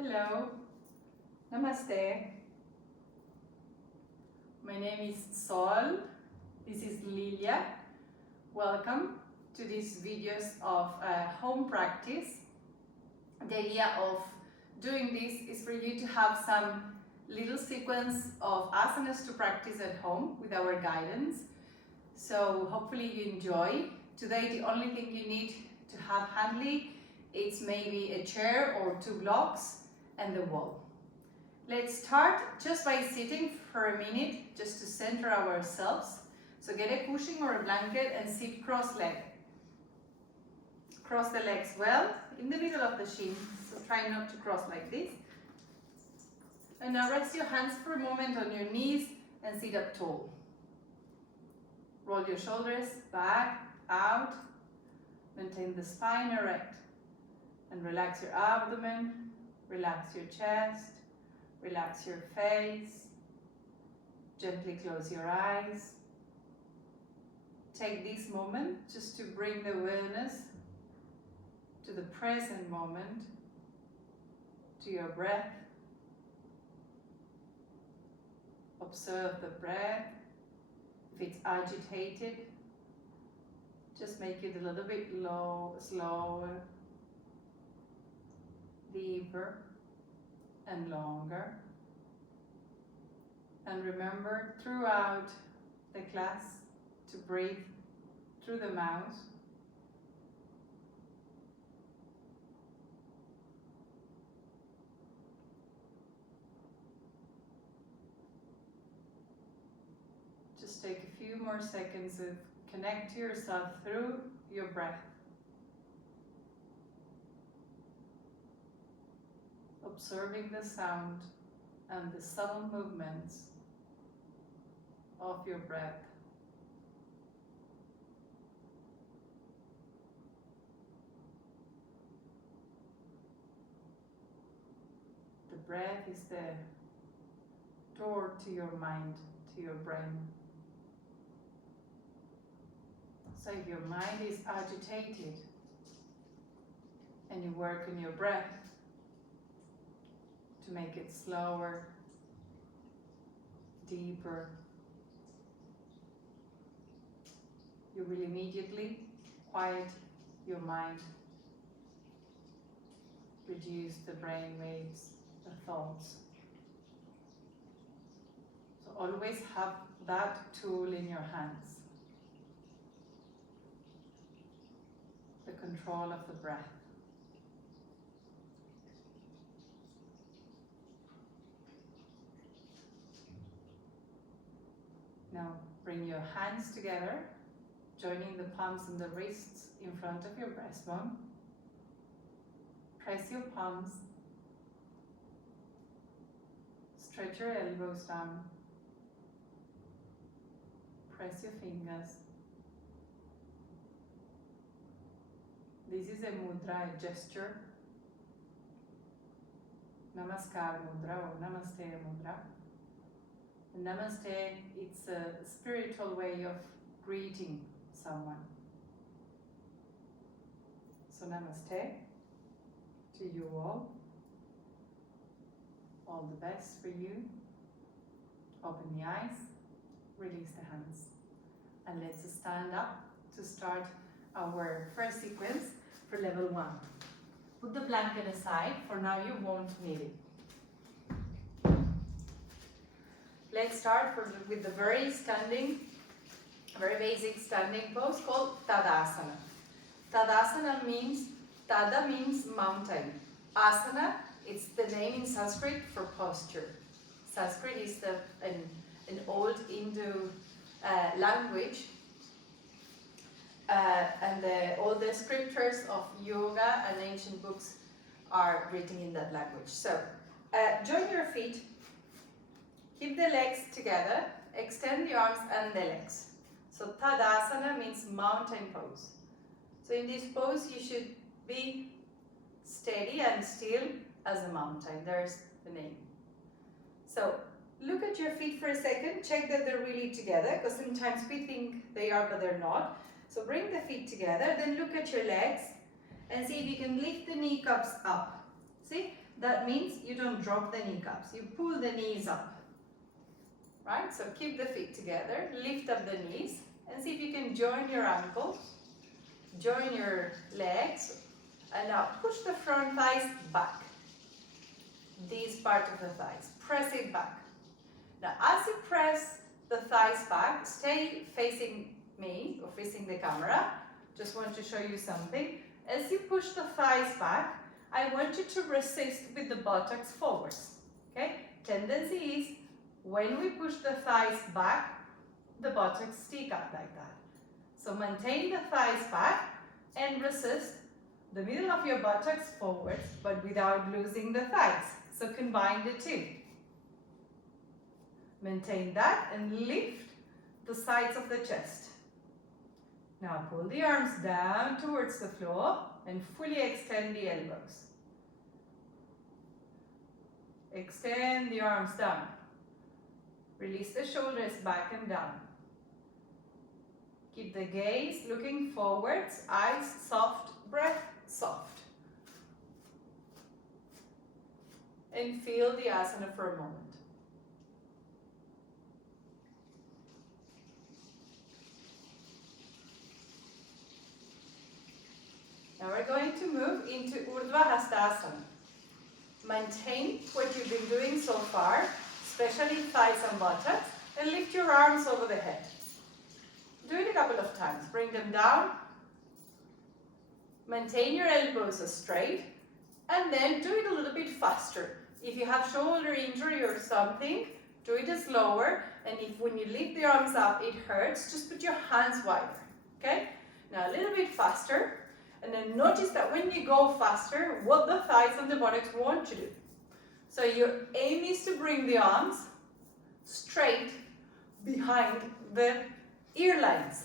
Hello, Namaste. My name is Sol, this is Liliia. Welcome to these videos of home practice. The idea of doing this is for you to have some little sequence of asanas to practice at home with our guidance. So hopefully you enjoy. Today the only thing you need to have handy is maybe a chair or two blocks and the wall. Let's start just by sitting for a minute just to center ourselves. So get a cushion or a blanket and sit cross-legged. Cross the legs well in the middle of the shin, so try not to cross like this. And now rest your hands for a moment on your knees and sit up tall. Roll your shoulders back, out, maintain the spine erect and relax your abdomen, relax your chest, relax your face, gently close your eyes. Take this moment just to bring the awareness to the present moment, to your breath. Observe the breath. If it's agitated, just make it a little bit slower, deeper and longer. And remember throughout the class to breathe through the mouth. Just take a few more seconds to connect to yourself through your breath. Observing the sound and the subtle movements of your breath. The breath is the door to your mind, to your brain. So if your mind is agitated and you work on your breath to make it slower, deeper, you will immediately quiet your mind, reduce the brain waves, the thoughts. So always have that tool in your hands. The control of the breath. Now bring your hands together, joining the palms and the wrists in front of your breastbone. Press your palms. Stretch your elbows down. Press your fingers. This is a mudra, a gesture. Namaskar mudra or Namaste mudra. And Namaste, it's a spiritual way of greeting someone. So Namaste to you all. All the best for you. Open the eyes, release the hands. And let's stand up to start our first sequence for level 1. Put the blanket aside, for now you won't need it. Let's start with the very basic standing pose called Tãdãsana. Tãdãsana means, Tada means mountain. Asana, it's the name in Sanskrit for posture. Sanskrit is an old Hindu language. And all the scriptures of yoga and ancient books are written in that language. So, join your feet, keep the legs together, extend the arms and the legs. So, Tãdãsana means mountain pose. So, in this pose, you should be steady and still as a mountain. There's the name. So, look at your feet for a second, check that they're really together, because sometimes we think they are, but they're not. So bring the feet together, then look at your legs and see if you can lift the kneecaps up. See? That means you don't drop the kneecaps, you pull the knees up. Right? So keep the feet together, lift up the knees, and see if you can join your ankles, join your legs, and now push the front thighs back. This part of the thighs, press it back. Now as you press the thighs back, stay facing me or facing the camera. Just want to show you something. As you push the thighs back, I want you to resist with the buttocks forwards. Okay? Tendency is when we push the thighs back, the buttocks stick up like that. So maintain the thighs back and resist the middle of your buttocks forwards, but without losing the thighs. So combine the two. Maintain that and lift the sides of the chest. Now pull the arms down towards the floor and fully extend the elbows. Extend the arms down. Release the shoulders back and down. Keep the gaze looking forwards, eyes soft, breath soft. And feel the asana for a moment. Now we're going to move into Ûrdhva Hastãsana. Maintain what you've been doing so far, especially thighs and buttocks, and lift your arms over the head. Do it a couple of times. Bring them down. Maintain your elbows straight, and then do it a little bit faster. If you have shoulder injury or something, do it slower, and if when you lift the arms up it hurts, just put your hands wider. Okay? Now a little bit faster. And then notice that when you go faster, what the thighs and the buttocks want to do. So your aim is to bring the arms straight behind the ear lines.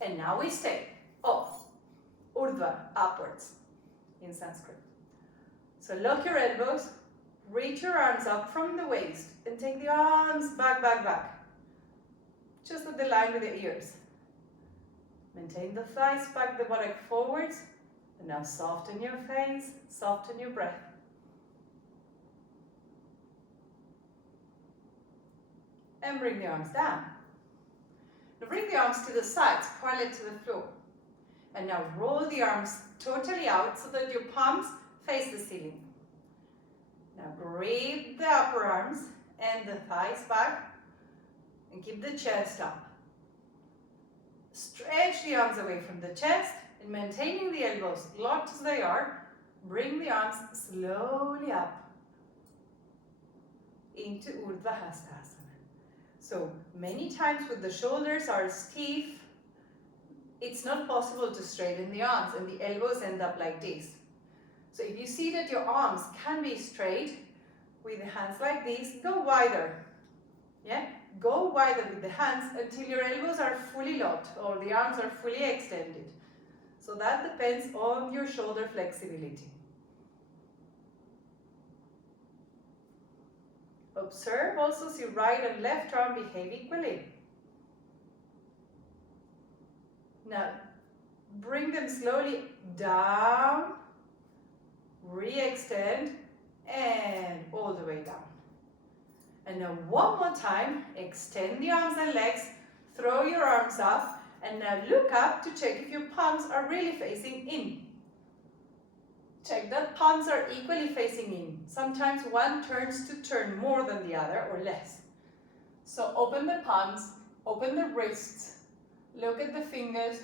And now we stay up, Urdhva, upwards in Sanskrit. So lock your elbows, reach your arms up from the waist and take the arms back, back, back. Just at the line with the ears. Maintain the thighs back, the buttock forwards, and now soften your face, soften your breath. And bring the arms down. Now bring the arms to the sides, parallel to the floor. And now roll the arms totally out so that your palms face the ceiling. Now grip the upper arms and the thighs back and keep the chest up. Stretch the arms away from the chest and maintaining the elbows locked as they are, bring the arms slowly up into Urdhva Hastãsana. So many times when the shoulders are stiff, it's not possible to straighten the arms and the elbows end up like this. So if you see that your arms can be straight with the hands like this, go wider. Yeah? Go wider with the hands until your elbows are fully locked or the arms are fully extended. So that depends on your shoulder flexibility. Observe also as your right and left arm behave equally. Now, bring them slowly down, re-extend, and all the way down. And now one more time, extend the arms and legs, throw your arms up, and now look up to check if your palms are really facing in. Check that palms are equally facing in. Sometimes one turns to turn more than the other or less. So open the palms, open the wrists, look at the fingers,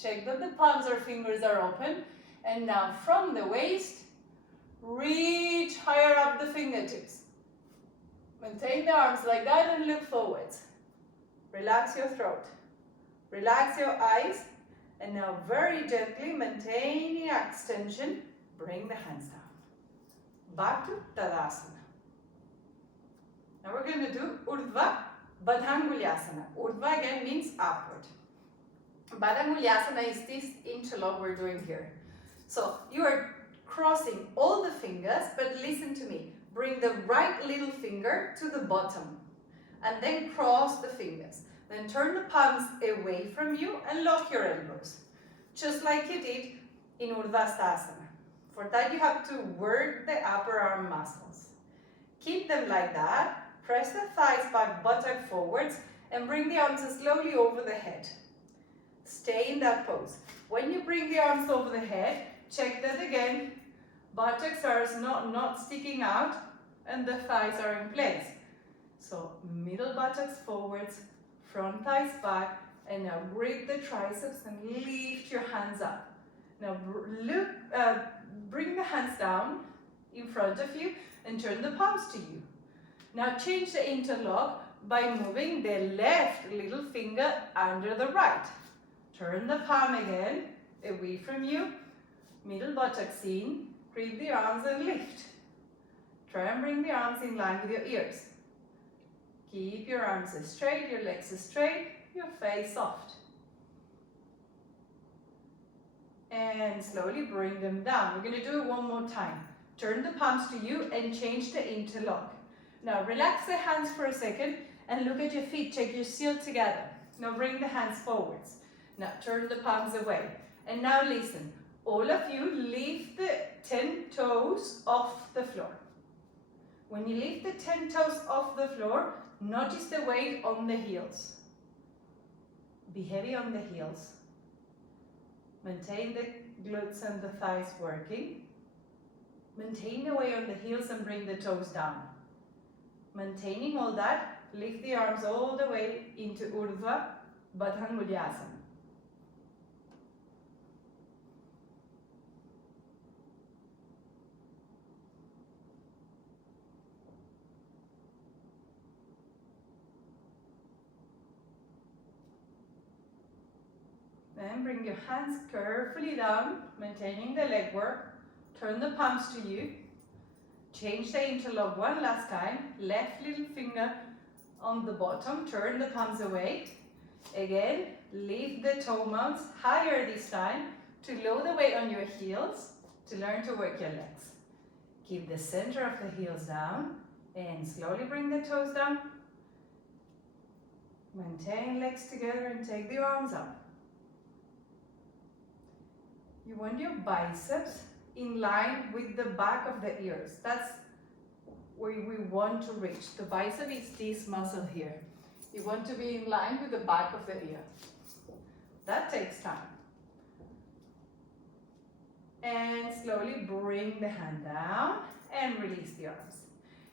check that the palms or fingers are open, and now from the waist, reach higher up the fingertips. Maintain the arms like that and look forwards. Relax your throat. Relax your eyes. And now very gently, maintaining extension, bring the hands down. Back to Tãdãsana. Now we're going to do Urdhva, Baddhanguliyāsana. Urdhva again means upward. Baddhanguliyāsana is this interlock we're doing here. So you are crossing all the fingers, but listen to me. Bring the right little finger to the bottom and then cross the fingers. Then turn the palms away from you and lock your elbows, just like you did in Urdhva Hastãsana. For that you have to work the upper arm muscles. Keep them like that. Press the thighs back, buttock forwards, and bring the arms slowly over the head. Stay in that pose. When you bring the arms over the head, check that again. Buttocks are not sticking out and the thighs are in place. So middle buttocks forwards, front thighs back, and now grip the triceps and lift your hands up. Now bring the hands down in front of you and turn the palms to you. Now change the interlock by moving the left little finger under the right. Turn the palm again, away from you, middle buttocks in, grip the arms and lift. Try and bring the arms in line with your ears. Keep your arms straight, your legs straight, your face soft. And slowly bring them down. We're going to do it one more time. Turn the palms to you and change the interlock. Now relax the hands for a second and look at your feet. Check you're still together. Now bring the hands forwards. Now turn the palms away. And now listen. All of you lift the 10 toes off the floor. When you lift the 10 toes off the floor, notice the weight on the heels. Be heavy on the heels. Maintain the glutes and the thighs working. Maintain the weight on the heels and bring the toes down. Maintaining all that, lift the arms all the way into Urdhva, Baddhanguliyāsana. Then bring your hands carefully down, maintaining the leg work. Turn the palms to you. Change the interlock one last time. Left little finger on the bottom. Turn the palms away. Again, lift the toe mounts higher this time to lower the weight on your heels to learn to work your legs. Keep the center of the heels down and slowly bring the toes down. Maintain legs together and take the arms up. You want your biceps in line with the back of the ears. That's where we want to reach. The bicep is this muscle here. You want to be in line with the back of the ear. That takes time. And slowly bring the hand down and release the arms.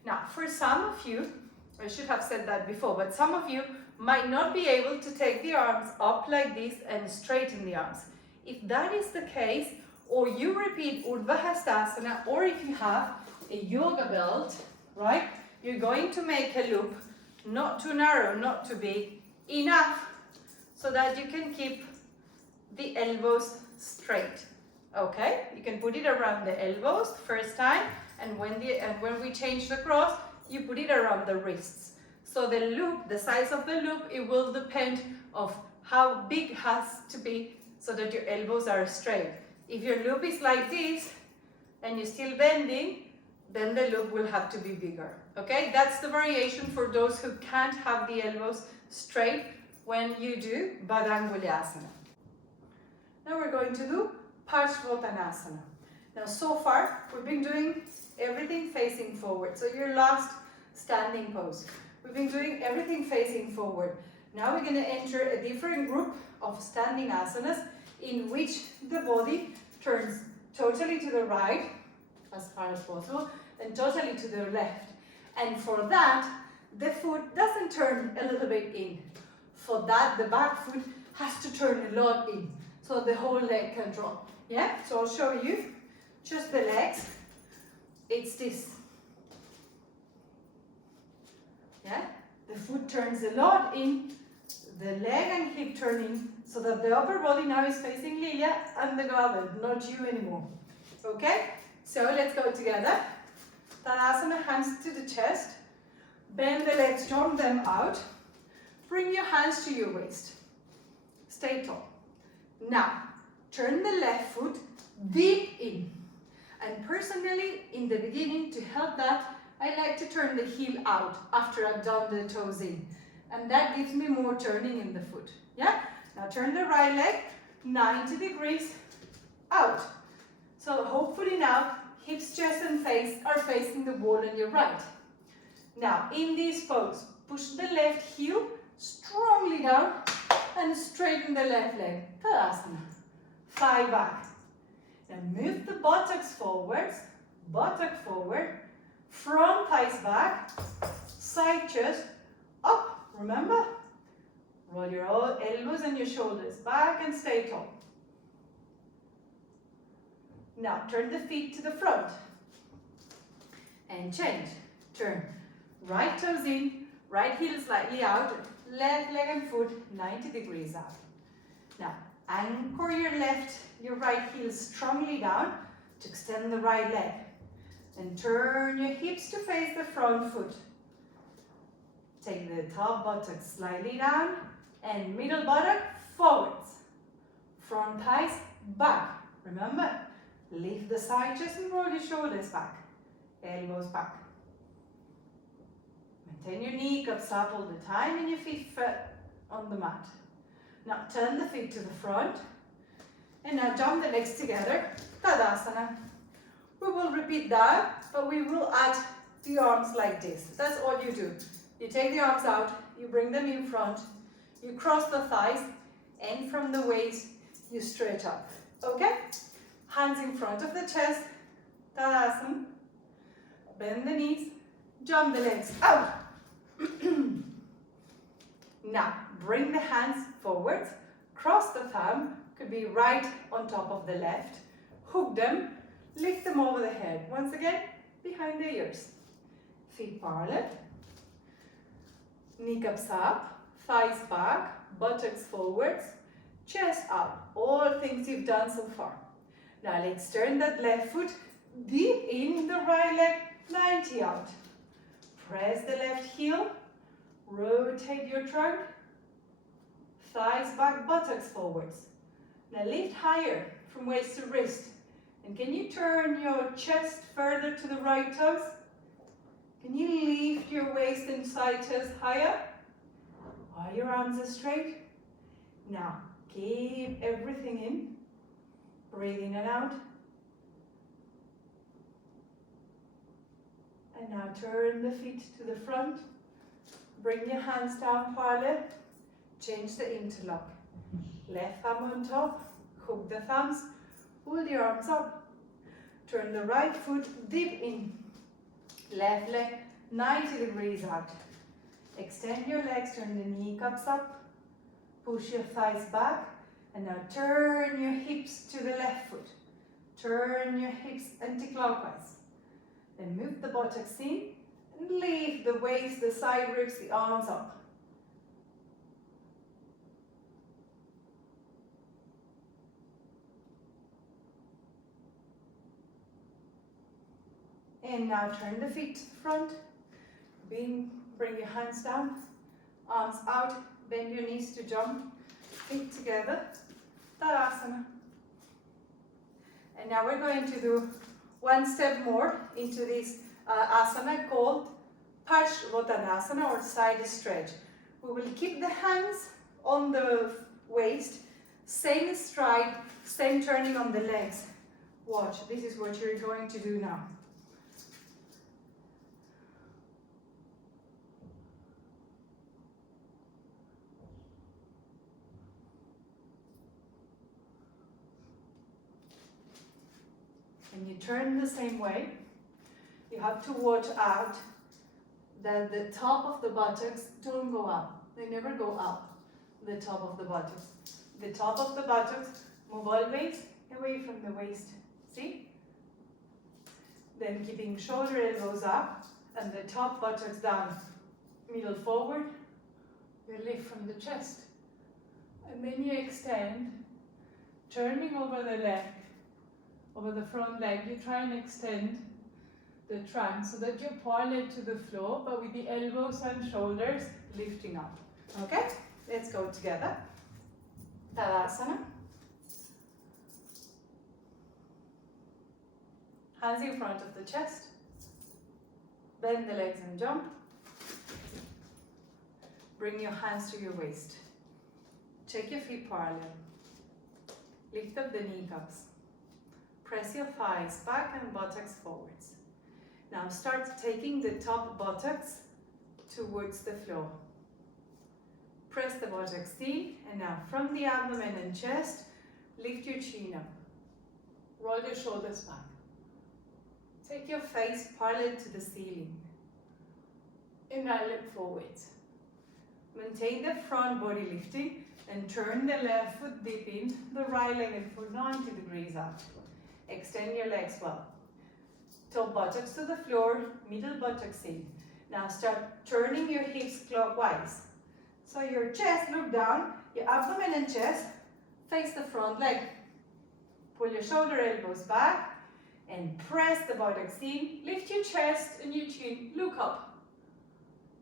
Now, for some of you, I should have said that before, but some of you might not be able to take the arms up like this and straighten the arms. If that is the case, or you repeat Urdhva Hastãsana, or if you have a yoga belt, right, you're going to make a loop, not too narrow, not too big, enough so that you can keep the elbows straight. Okay, you can put it around the elbows first time, and when we change the cross, you put it around the wrists. So the loop, the size of the loop, it will depend of how big it has to be so that your elbows are straight. If your loop is like this and you're still bending, then the loop will have to be bigger. Okay, that's the variation for those who can't have the elbows straight when you do Baddhanguliyasana. Now we're going to do Pārśvottānāsana. Now so far we've been doing everything facing forward. So your last standing pose. We've been doing everything facing forward. Now we're going to enter a different group of standing asanas in which the body turns totally to the right, as far as possible, and totally to the left. And for that, the foot doesn't turn a little bit in. For that, the back foot has to turn a lot in, so the whole leg can drop. Yeah, so I'll show you just the legs. It's this. Yeah, the foot turns a lot in, the leg and hip turn in, so that the upper body now is facing Liliia and the garden, not you anymore. Okay, so let's go together. Tãdãsana, hands to the chest. Bend the legs, jump them out. Bring your hands to your waist. Stay tall. Now, turn the left foot deep in. And personally, in the beginning, to help that, I like to turn the heel out after I've done the toes in. And that gives me more turning in the foot. Yeah? Now turn the right leg 90 degrees out. So hopefully now, hips, chest and face are facing the wall on your right. Now, in this pose, push the left heel strongly down and straighten the left leg. Tãdãsana. Thigh back. Then move the buttocks forwards, buttock forward, front thighs back, side chest up. Remember? Roll your elbows and your shoulders back and stay tall. Now turn the feet to the front and change. Turn right toes in, right heel slightly out, left leg and foot 90 degrees out. Now anchor your right heel strongly down to extend the right leg. Then turn your hips to face the front foot. Take the top buttock slightly down and middle buttock forwards. Front thighs back. Remember, lift the side chest and roll your shoulders back. Elbows back. Maintain your kneecaps up all the time and your feet flat on the mat. Now turn the feet to the front and now jump the legs together. Tãdãsana. We will repeat that, but we will add the arms like this. That's all you do. You take the arms out, you bring them in front, you cross the thighs, and from the waist, you stretch up. Okay? Hands in front of the chest. Tãdãsana. Bend the knees, jump the legs out. Now, bring the hands forwards, cross the thumb, could be right on top of the left, hook them, lift them over the head. Once again, behind the ears. Feet parallel, kneecaps up, thighs back, buttocks forwards, chest up. All things you've done so far. Now let's turn that left foot deep in the right leg, 90 out. Press the left heel, rotate your trunk, thighs back, buttocks forwards. Now lift higher from waist to wrist. And can you turn your chest further to the right toes? Can you lift your waist and side chest higher? While your arms are straight. Now, keep everything in. Breathe in and out. And now turn the feet to the front. Bring your hands down parallel. Change the interlock. Left thumb on top. Hook the thumbs. Pull the arms up. Turn the right foot deep in. Left leg 90 degrees out. Extend your legs, turn the kneecaps up. Push your thighs back. And now turn your hips to the left foot. Turn your hips anti-clockwise. Then move the buttocks in and lift the waist, the side ribs, the arms up. And now turn the feet to the front. Bring your hands down, arms out, bend your knees to jump, feet together. Tãdãsana. And now we're going to do one step more into this asana called Pārśvottānāsana or side stretch. We will keep the hands on the waist, same stride, same turning on the legs. Watch, this is what you're going to do now. When you turn the same way, you have to watch out that the top of the buttocks don't go up. They never go up, the top of the buttocks. The top of the buttocks move always away from the waist. See? Then keeping shoulder elbows up and the top buttocks down, middle forward. You lift from the chest. And then you extend, turning over the leg. Over the front leg, you try and extend the trunk so that you're parallel to the floor, but with the elbows and shoulders lifting up. Okay? Let's go together. Tãdãsana. Hands in front of the chest. Bend the legs and jump. Bring your hands to your waist. Check your feet parallel. Lift up the kneecaps. Press your thighs back and buttocks forwards. Now start taking the top buttocks towards the floor. Press the buttocks in, and now from the abdomen and chest, lift your chin up. Roll your shoulders back. Take your face parallel to the ceiling. And now look forwards. Maintain the front body lifting and turn the left foot deep in, the right leg and foot 90 degrees out. Extend your legs well. Top buttocks to the floor, middle buttocks in. Now start turning your hips clockwise. So your chest, look down, your abdomen and chest face the front leg. Pull your shoulder elbows back and press the buttocks in. Lift your chest and your chin, look up.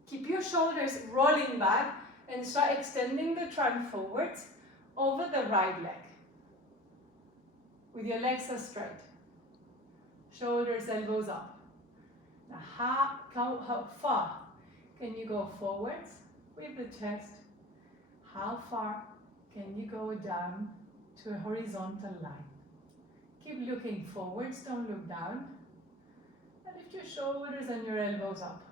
Keep your shoulders rolling back and start extending the trunk forwards over the right leg. With your legs are straight. Shoulders, elbows up. Now how far can you go forwards with the chest? How far can you go down to a horizontal line? Keep looking forwards, don't look down. And lift your shoulders and your elbows up.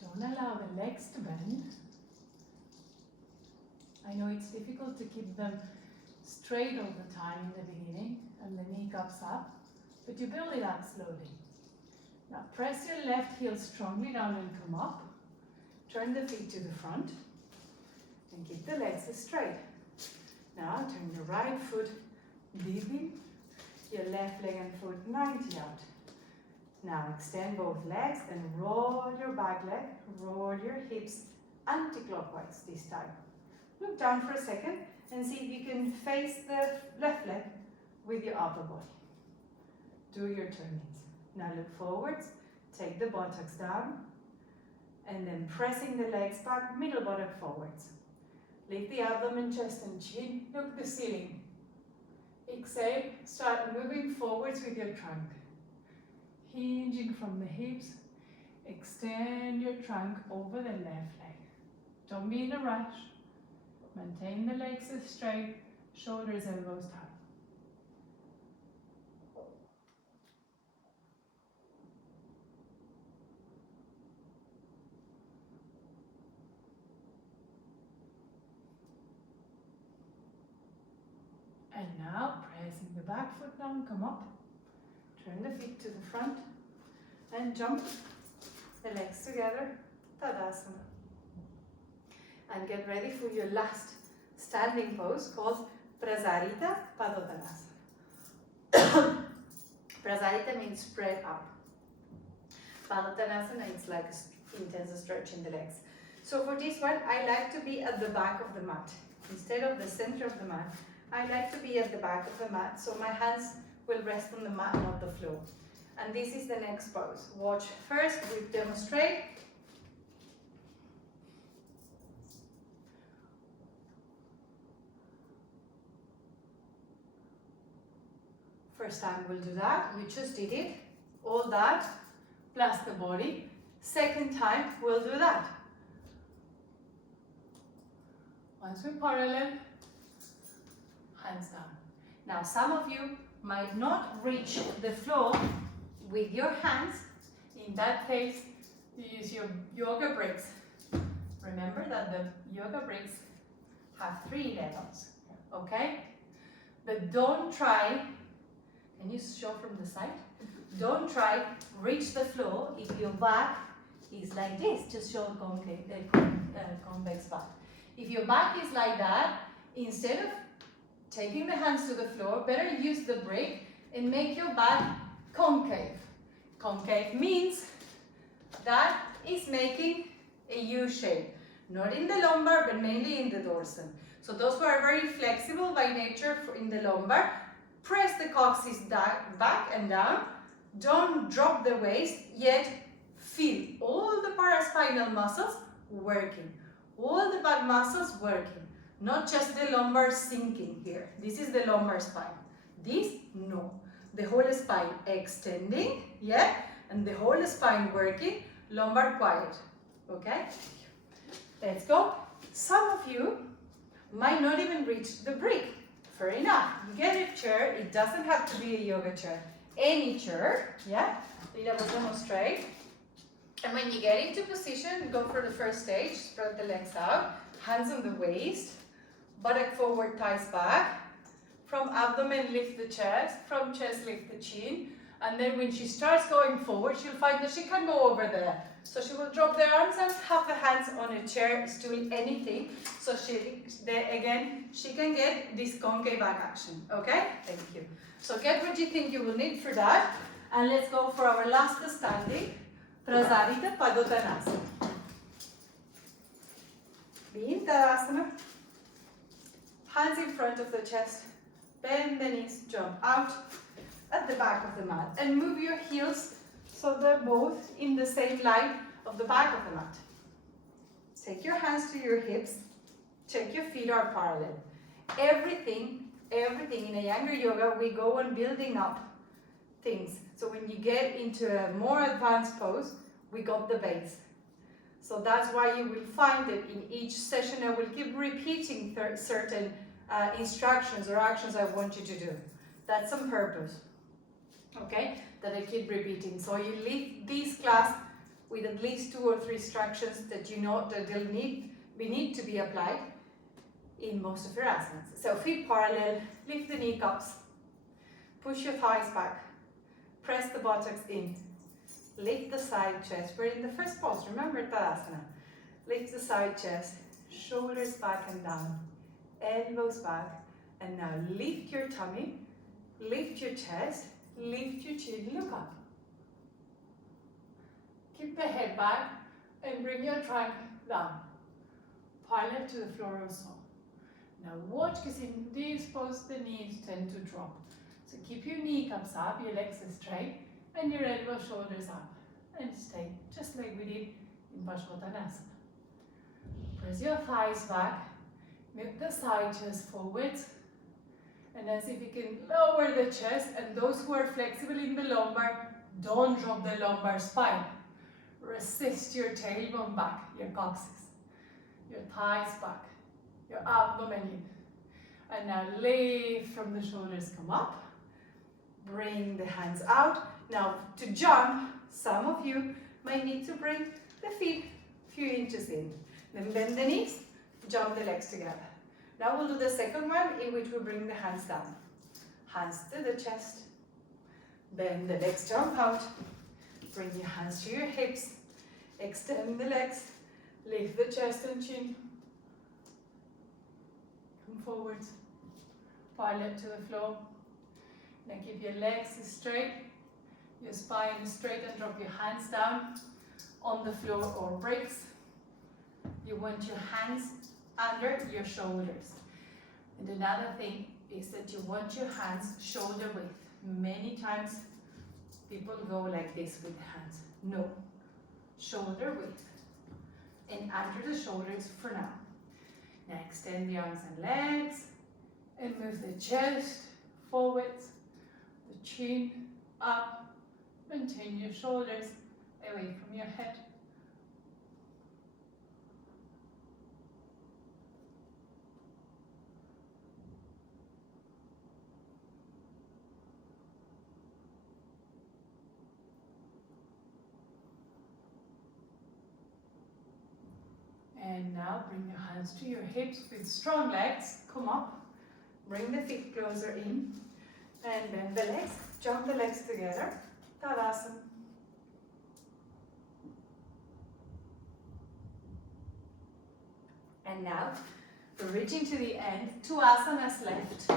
Don't allow the legs to bend. I know it's difficult to keep them straight all the time in the beginning and the kneecaps up, but you build it up slowly. Now press your left heel strongly down and come up. Turn the feet to the front and keep the legs straight. Now turn your right foot deep in, your left leg and foot 90 out. Now extend both legs and roll your back leg, roll your hips anti-clockwise this time. Look down for a second and see if you can face the left leg with your upper body. Do your turnings. Now look forwards, take the buttocks down, and then pressing the legs back, middle buttock forwards. Lift the abdomen, chest and chin, look the ceiling. Exhale, start moving forwards with your trunk. Hinging from the hips, extend your trunk over the left leg. Don't be in a rush. Maintain the legs straight, shoulders, elbows down. And now, pressing the back foot down, come up. Turn the feet to the front and jump the legs together, Tãdãsana. And get ready for your last standing pose called Prasarita, Padottanasana. Prasarita means spread up. Padottanasana is like intense stretch in the legs. So for this one, I like to be at the back of the mat. Instead of the center of the mat, I like to be at the back of the mat, so my hands will rest on the mat, not the floor. And this is the next pose. Watch first, we demonstrate. First time we'll do that, you just did it. All that, plus the body. Second time, we'll do that. Once we parallel, hands down. Now some of you might not reach the floor with your hands. In that case, you use your yoga bricks. Remember that the yoga bricks have 3 levels, okay? But don't try, can you show from the side? Don't try reach the floor if your back is like this. Just show convex back. If your back is like that, instead of taking the hands to the floor, better use the brick and make your back concave. Concave means that is making a U shape, not in the lumbar, but mainly in the dorsal. So those who are very flexible by nature in the lumbar, press the coccyx back and down. Don't drop the waist, yet feel all the paraspinal muscles working, all the back muscles working. Not just the lumbar sinking here. This is the lumbar spine. This, no. The whole spine extending, yeah? And the whole spine working, lumbar quiet, okay? Let's go. Some of you might not even reach the brick. Fair enough. You get a chair. It doesn't have to be a yoga chair. Any chair, yeah? Liliia will demonstrate. And when you get into position, go for the first stage. Spread the legs out. Hands on the waist. Buttock forward, thighs back. From abdomen, lift the chest. From chest, lift the chin. And then when she starts going forward, she'll find that she can go over there. So she will drop the arms and have the hands on a chair, stool, anything. So she can get this concave back action. Okay? Thank you. So get what you think you will need for that. And let's go for our last standing. Prasarita, Padottanasana. Be in Tãdãsana. Hands in front of the chest. Bend the knees, jump out at the back of the mat. And move your heels so they're both in the same line of the back of the mat. Take your hands to your hips. Check your feet are parallel. Everything in Iyengar Yoga, we go on building up things. So when you get into a more advanced pose, we got the base. So that's why you will find that in each session I will keep repeating certain instructions or actions I want you to do. That's on purpose. Okay? That I keep repeating. So you leave this class with at least 2 or 3 instructions that you know that they'll need to be applied in most of your asanas. So feet parallel, lift the kneecaps, push your thighs back, press the buttocks in, lift the side chest. We're in the first pose, remember Tãdãsana. Lift the side chest, shoulders back and down, elbows back, and now lift your tummy, lift your chest, lift your chin, look up. Keep the head back and bring your trunk down. Parallel to the floor also. Now watch, because in this pose the knees tend to drop. So keep your kneecaps up, your legs are straight, and your elbow shoulders up. And stay, just like we did in Pārśvottānāsana. Press your thighs back, move the side chest forwards, and as if you can lower the chest, and those who are flexible in the lumbar, don't drop the lumbar spine. Resist your tailbone back, your coccyx, your thighs back, your abdomen in. And now lift from the shoulders, come up. Bring the hands out. Now to jump, some of you might need to bring the feet a few inches in. Then bend the knees, jump the legs together. Now we'll do the second one in which we bring the hands down. Hands to the chest. Bend the legs, jump out. Bring your hands to your hips. Extend the legs. Lift the chest and chin. Come forward. Parallel to the floor. Now keep your legs straight. Your spine straight and drop your hands down on the floor or bricks. You want your hands under your shoulders. And another thing is that you want your hands shoulder width. Many times people go like this with the hands. No, shoulder width. And under the shoulders for now. Now extend the arms and legs and move the chest forwards, the chin up. Maintain your shoulders away from your head. And now bring your hands to your hips with strong legs. Come up. Bring the feet closer in. And bend the legs. Jump the legs together. Tãdãsana. And now, we're reaching to the end. 2 asanas left.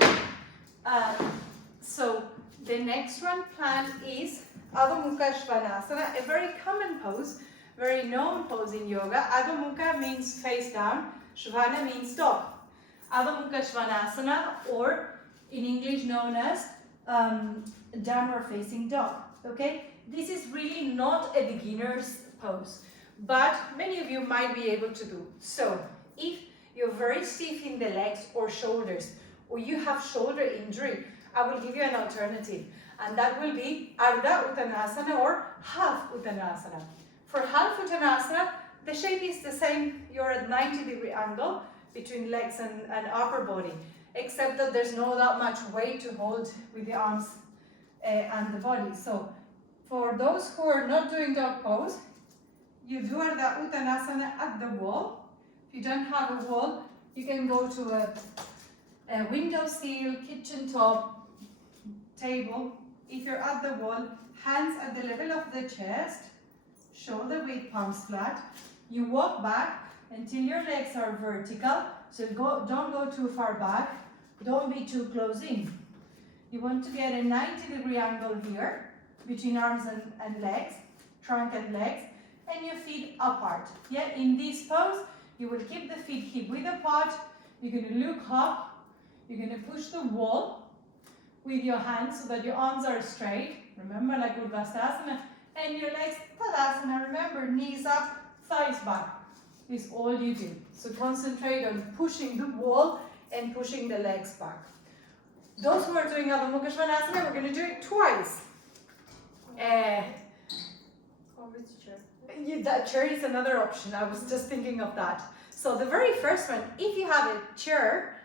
So, the next one planned is Adho Mukha Śvānāsana, a very common pose, very known pose in yoga. Adho Mukha means face down, Śvāna means dog. Adho Mukha Śvānāsana, or in English known as downward facing dog. Okay, this is really not a beginner's pose, but many of you might be able to do. So, if you're very stiff in the legs or shoulders, or you have shoulder injury, I will give you an alternative, and that will be Ardha Uttanãsana or half Uttanãsana. For half Uttanãsana, the shape is the same. You're at 90-degree angle. between legs and upper body, except that there's not that much weight to hold with the arms and the body. So for those who are not doing dog pose, you do Ardha Uttanāsana at the wall. If you don't have a wall, you can go to a windowsill, kitchen top, table. If you're at the wall, hands at the level of the chest, shoulder width, palms flat. You walk back until your legs are vertical. So don't go too far back. Don't be too close in. You want to get a 90-degree angle here between arms and legs, trunk and legs, and your feet apart. Yeah, in this pose, you will keep the feet hip width apart. You're going to look up. You're going to push the wall with your hands so that your arms are straight. Remember, like Urdhva, and your legs, Tãdãsana. Remember, knees up, thighs back. Is all you do. So concentrate on pushing the wall and pushing the legs back. Those who are doing Adho Mukha Śvānāsana, we're going to do it twice. That chair is another option. I was just thinking of that. So the very first one, if you have a chair,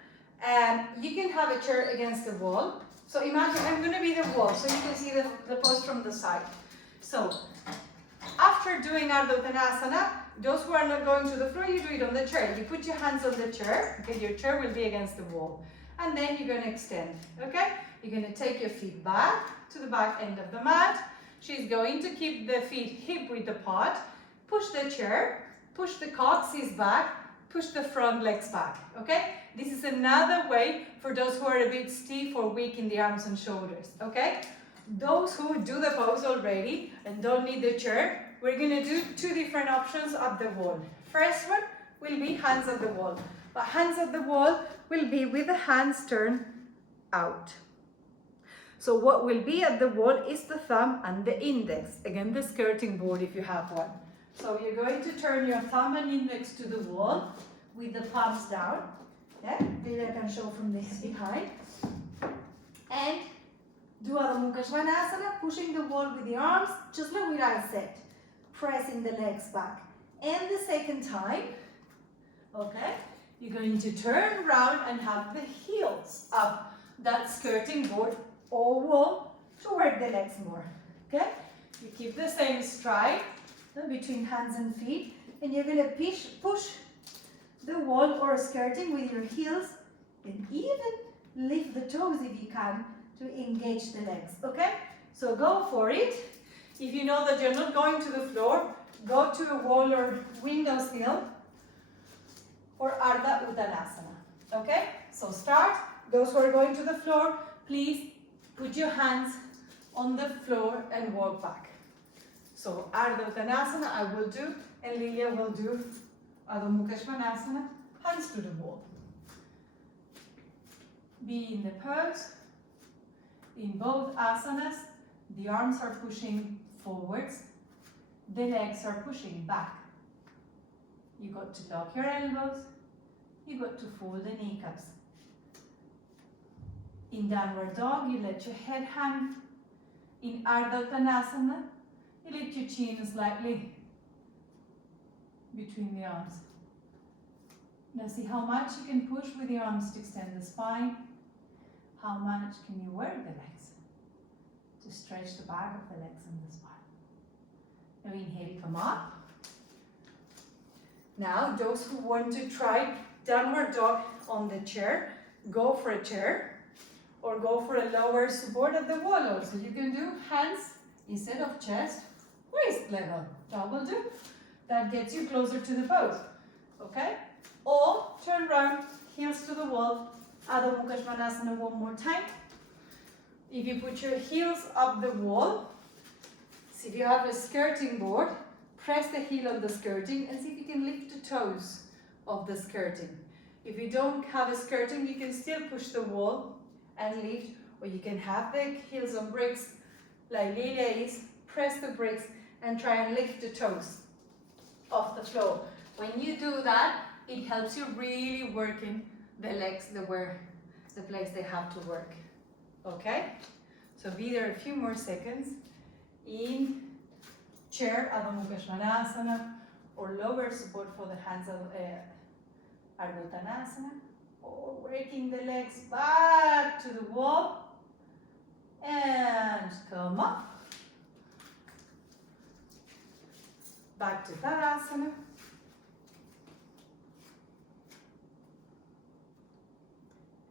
you can have a chair against the wall. So imagine I'm going to be the wall, so you can see the pose from the side. So after doing Adho Uttanāsana, those who are not going to the floor, you do it on the chair. You put your hands on the chair, okay, your chair will be against the wall. And then you're going to extend, okay? You're going to take your feet back to the back end of the mat. She's going to keep the feet hip width apart. Push the chair, push the coccyx back, push the front legs back, okay? This is another way for those who are a bit stiff or weak in the arms and shoulders, okay? Those who do the pose already and don't need the chair, we're going to do two different options at the wall. First one will be hands at the wall. But hands at the wall will be with the hands turned out. So what will be at the wall is the thumb and the index. Again, the skirting board if you have one. So you're going to turn your thumb and index to the wall with the palms down. Yeah, Liliia can show from the behind. And do Adho Mukha Śvānāsana, pushing the wall with the arms, just like what I said. Pressing the legs back. And the second time, okay, you're going to turn around and have the heels up that skirting board or wall to work the legs more, okay? You keep the same stride between hands and feet, and you're going to push the wall or skirting with your heels, and even lift the toes if you can to engage the legs, okay? So go for it. If you know that you're not going to the floor, go to a wall or windowsill or Ardha Uttanāsana, okay? So start. Those who are going to the floor, please put your hands on the floor and walk back. So Ardha Uttanāsana I will do, and Liliia will do Adho Mukha Śvānāsana, hands to the wall. Be in the pose. In both asanas, the arms are pushing forwards, the legs are pushing back. You got to lock your elbows, you got to fold the kneecaps. In downward dog, you let your head hang. In Ardha Uttanāsana, you lift your chin slightly between the arms. Now see how much you can push with your arms to extend the spine. How much can you work the legs to stretch the back of the legs and the spine. Now inhale, come up. Now those who want to try downward dog on the chair, go for a chair or go for a lower support at the wall also. You can do hands instead of chest, waist level. That will do. That gets you closer to the pose. Okay? Or turn around, heels to the wall. Adho Mukha Śvānāsana one more time. If you put your heels up the wall, see if you have a skirting board, press the heel on the skirting and see if you can lift the toes of the skirting. If you don't have a skirting, you can still push the wall and lift, or you can have the heels on bricks like Liliia is, press the bricks and try and lift the toes off the floor. When you do that, it helps you really working the legs, the place they have to work. Okay? So be there a few more seconds. In chair, Adho Mukha Śvānāsana, or lower support for the hands Padottanasana, or working the legs back to the wall, and come up, back to Tãdãsana,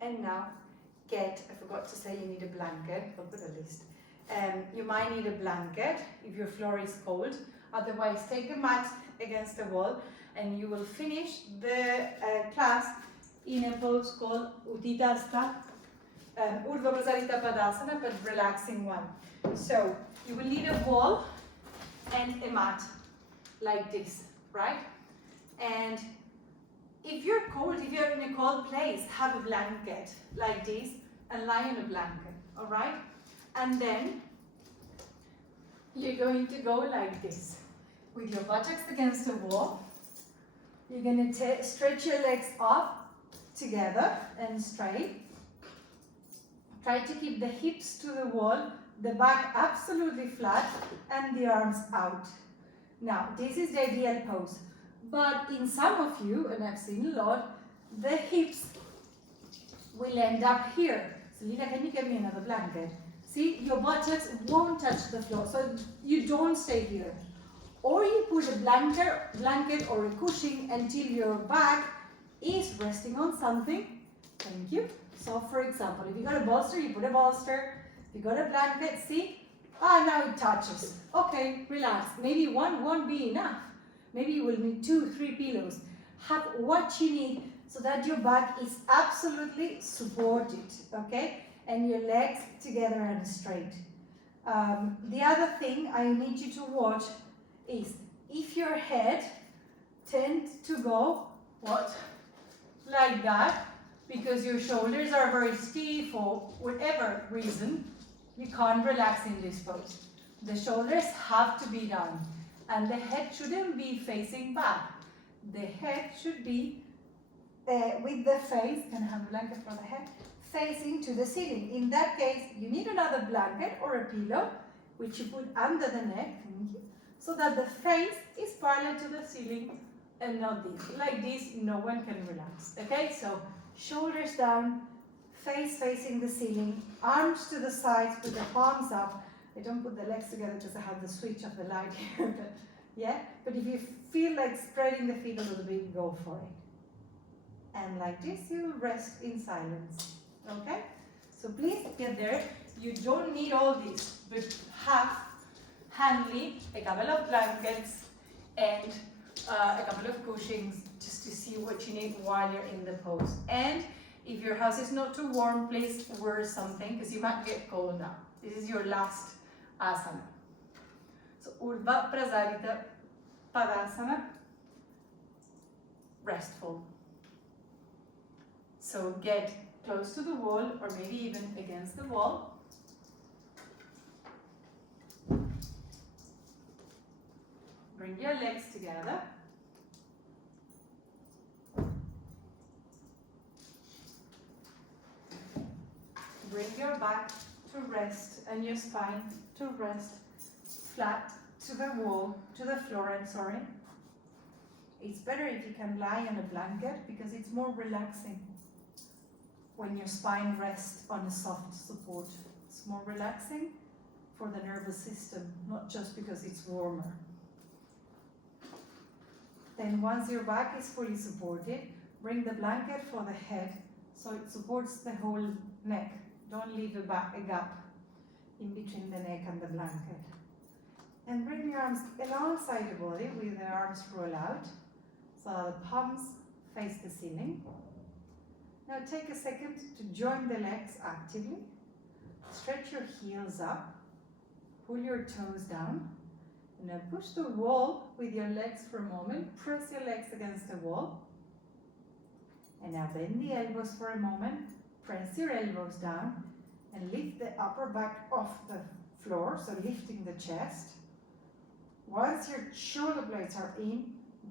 and now I forgot to say you need a blanket, I'll put a list. You might need a blanket if your floor is cold, otherwise take a mat against the wall and you will finish the class in a pose called Uttanãsana, Ûrdhva Prasarita Padāsana, but relaxing one. So you will need a wall and a mat like this, right? And if you're cold, if you're in a cold place, have a blanket like this and lie on a blanket, all right? And then you're going to go like this with your buttocks against the wall. You're going to stretch your legs up together and straight. Try to keep the hips to the wall, the back absolutely flat, and the arms out. Now, this is the ideal pose. But in some of you, and I've seen a lot, the hips will end up here. So Liliia, can you get me another blanket? See, your buttocks won't touch the floor, so you don't stay here. Or you put a blanket or a cushion until your back is resting on something. Thank you. So for example, if you got a bolster, you put a bolster. If you got a blanket, see? Now it touches. Okay, relax. Maybe one won't be enough. Maybe you will need 2, 3 pillows. Have what you need so that your back is absolutely supported, okay? And your legs together and straight. The other thing I need you to watch is if your head tends to go, like that, because your shoulders are very stiff or whatever reason, you can't relax in this pose. The shoulders have to be down. And the head shouldn't be facing back. The head should be with the face, can I have a blanket for the head? Facing to the ceiling. In that case, you need another blanket or a pillow, which you put under the neck, so that the face is parallel to the ceiling and not this. Like this, no one can relax. Okay, so shoulders down, face facing the ceiling, arms to the sides with the palms up. I don't put the legs together because I have the switch of the light here, but yeah. But if you feel like spreading the feet a little bit, go for it. And like this, you rest in silence. Okay? So please get there. You don't need all this, but have handy a couple of blankets and a couple of cushions just to see what you need while you're in the pose. And if your house is not too warm, please wear something because you might get cold now. This is your last asana. So Urdhva, Prasarita, Padāsana, restful. So get close to the wall or maybe even against the wall. Bring your legs together. Bring your back to rest and your spine to rest flat to the wall, to the floor, I'm sorry. It's better if you can lie on a blanket because it's more relaxing when your spine rests on a soft support. It's more relaxing for the nervous system, not just because it's warmer. Then once your back is fully supported, bring the blanket for the head so it supports the whole neck. Don't leave a gap in between the neck and the blanket. And bring your arms alongside the body with the arms roll out so the palms face the ceiling. Now take a second to join the legs actively. Stretch your heels up. Pull your toes down. And now push the wall with your legs for a moment. Press your legs against the wall. And now bend the elbows for a moment. Press your elbows down and lift the upper back off the floor, so lifting the chest. Once your shoulder blades are in,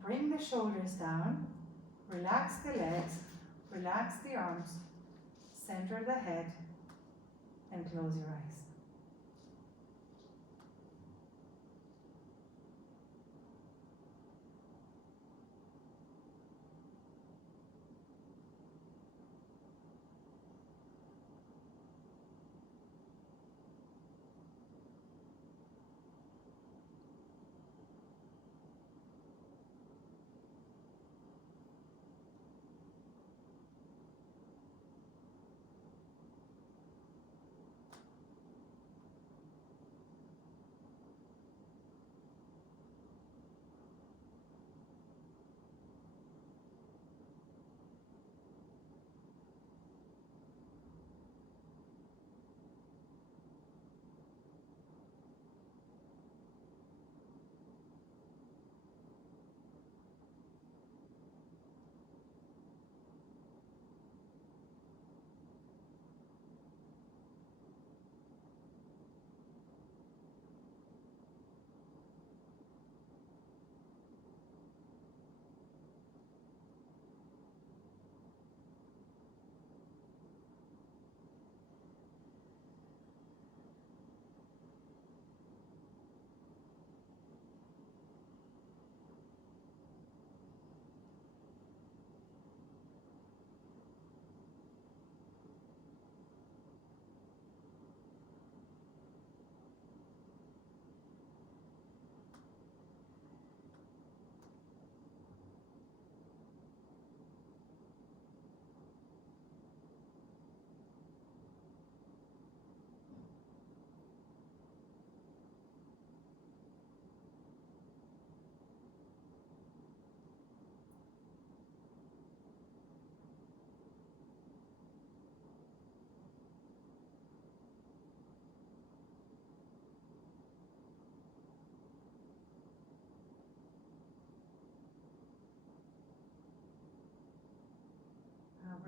bring the shoulders down, relax the legs, relax the arms, center the head, and close your eyes.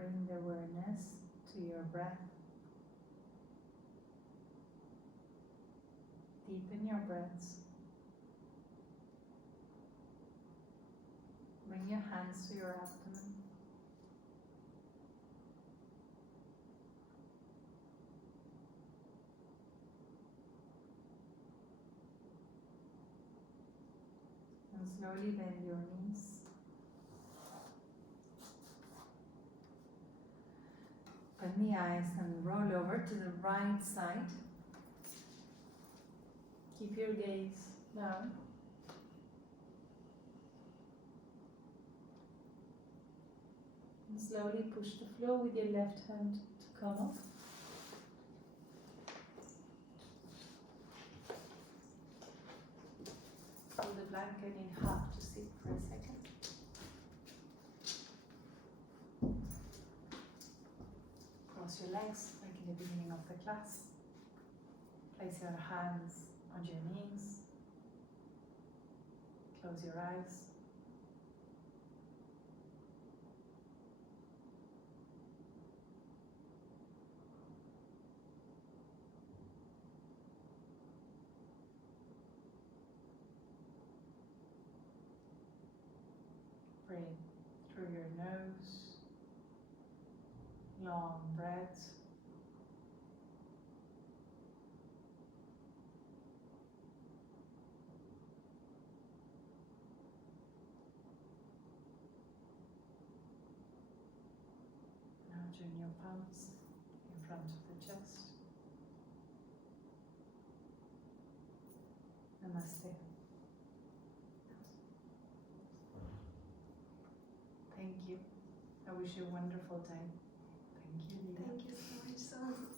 bring the awareness to your breath. Deepen your breaths. Bring your hands to your abdomen. And slowly bend your knees. Open the eyes and roll over to the right side. Keep your gaze down. And slowly push the floor with your left hand to come up. Fold the blanket in half to sit for a second. Cross your legs like in the beginning of the class. Place your hands on your knees. Close your eyes. Breathe through your nose. Long breaths. Now join your palms in front of the chest. Namaste. Thank you. I wish you a wonderful day. Thank you, Liliia. Thank you so much, Sol.